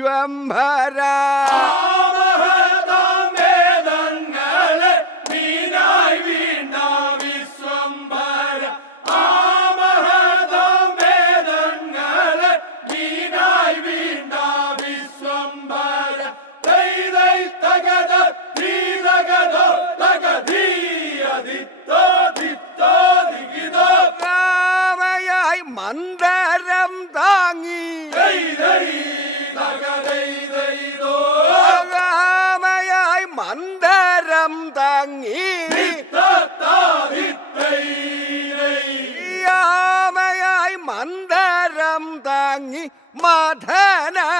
Svamhara.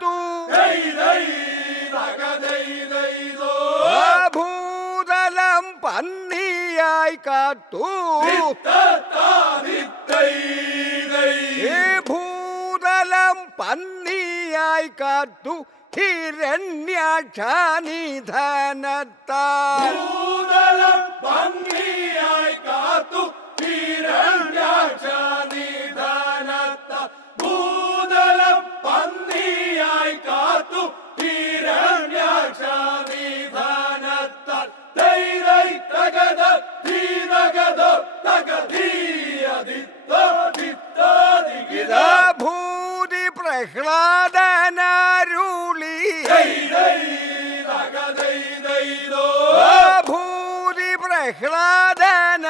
ತು ഭൂതലം പന്നിയായി കാത്തു ഭൂതലം പന്നിയായി കാത്തു ഹിരണ്യാക്ഷാനിധനത്താ ഭൂതലം പന്നിയായി കാത്തു ഹിരണ്യാക്ഷാനിധ ശക്തിയായി കാത്തു. ധീരണ്യാക്ഷാനിധനത്താൽ തൈരൈ തകത ധീരഗത തകധീയതിത്ത ഭൂതി പ്രഹ്ലാദനാരുളി. ഭൂതി പ്രഹ്ലാദനാരുളി.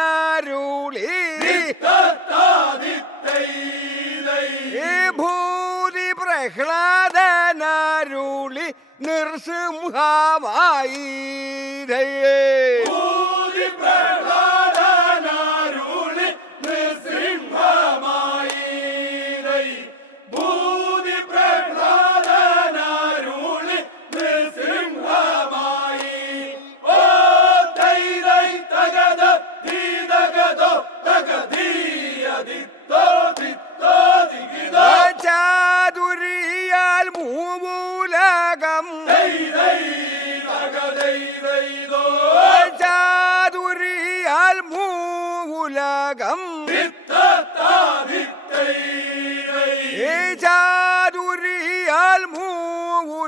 ഭൂതി പ്രഹ്ലാദ നൃസിംഹമായി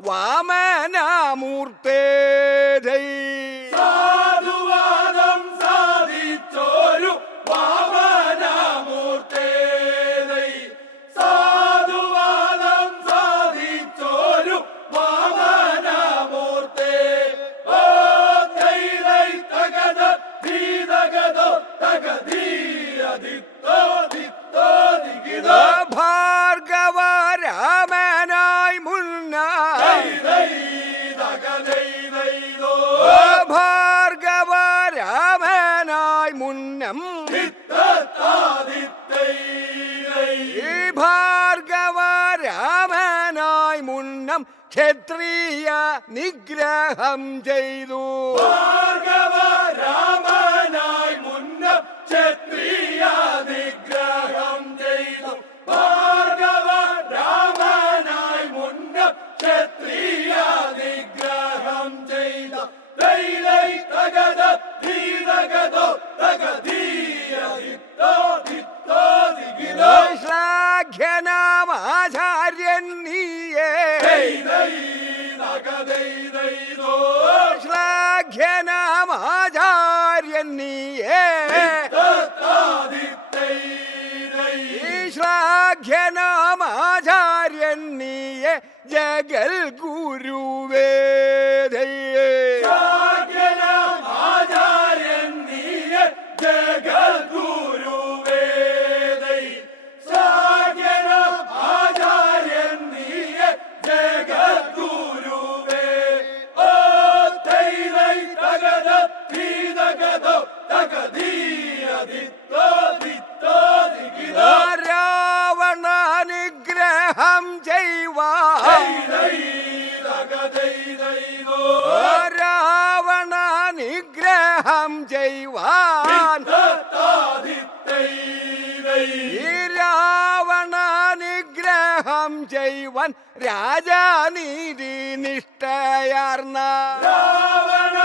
വാമനാമൂർത്തേ. ഭാർഗവരാമനായി മുന്നം ക്ഷത്രിയ നിഗ്രഹം ചെയ്തു. ഭാർഗവരാമനായി മുന്നം ക്ഷത്രിയ നിഗ്രഹം ചെയ്തു. ഭാർഗവരാമനായി മുന്നം ക്ഷത്രിയ നിഗ്രഹം ചെയ്തു. ജനാമാചാര്യൻ നീയെ ജഗൽ ഗുരുവേദയേ വിഗ്രഹം ചെയ്യുവാൻ. രാവണ നിഗ്രഹം ചെയ്യുവാൻ രാജാനീതി നിഷ്ഠയാർന്ന. രാവണ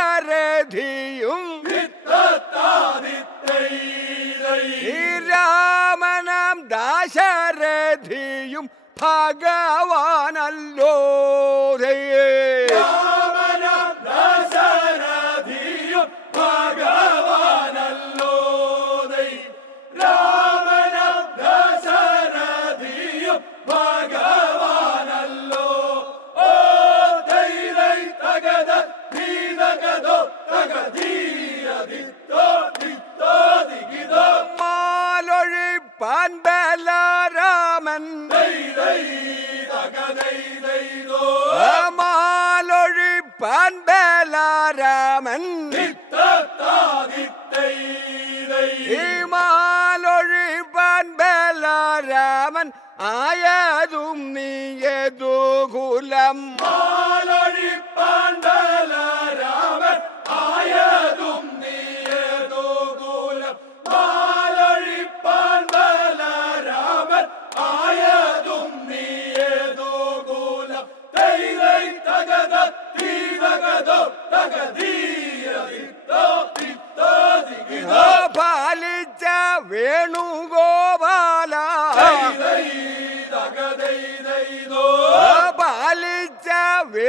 സാരഥിയും ശ്രീരാമനാം ദാശരഥിയും ഭഗവാനല്ലോ ഭഗവാനല്ലോ. ഭഗവാൻ ബാലാരാമൻ. ഈമാലൊഴിപ്പാൻ ബാലാരാമൻ. ആയതും നീയതു കുലം മാലൊഴിപ്പാൻ ബാലാരാമൻ.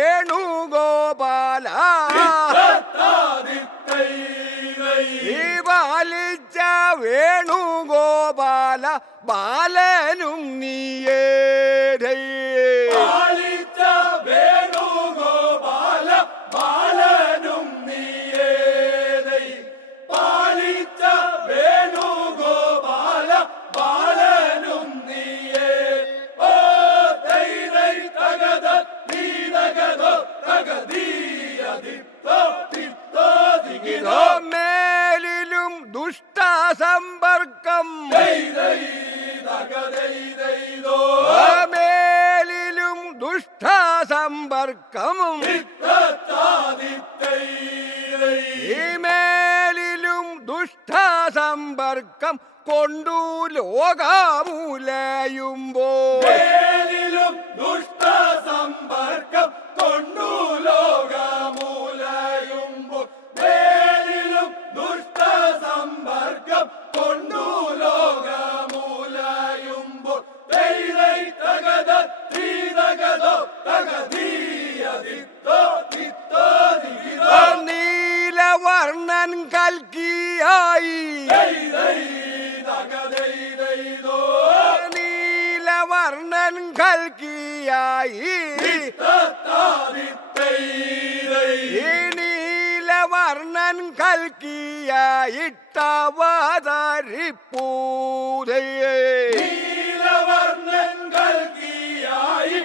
വേണുഗോപാല. ബാലിച്ച വേണുഗോപാല ബാലനും നീയേ ദുഷ്ടസമ്പർക്കമും ഇമേലിലും ദുഷ്ടാസമ്പർക്കം കൊണ്ടു ലോകാമൂലയുമ്പോൾ. ദുഷ്ടസമ്പർക്കം കൊണ്ടു ലോകാമൂലയും നൽകിയായി. നീലവർണൻ കൽക്കിയായിട്ടവതരിപ്പൂതയേ നീലവർണൻ കൽക്കിയായി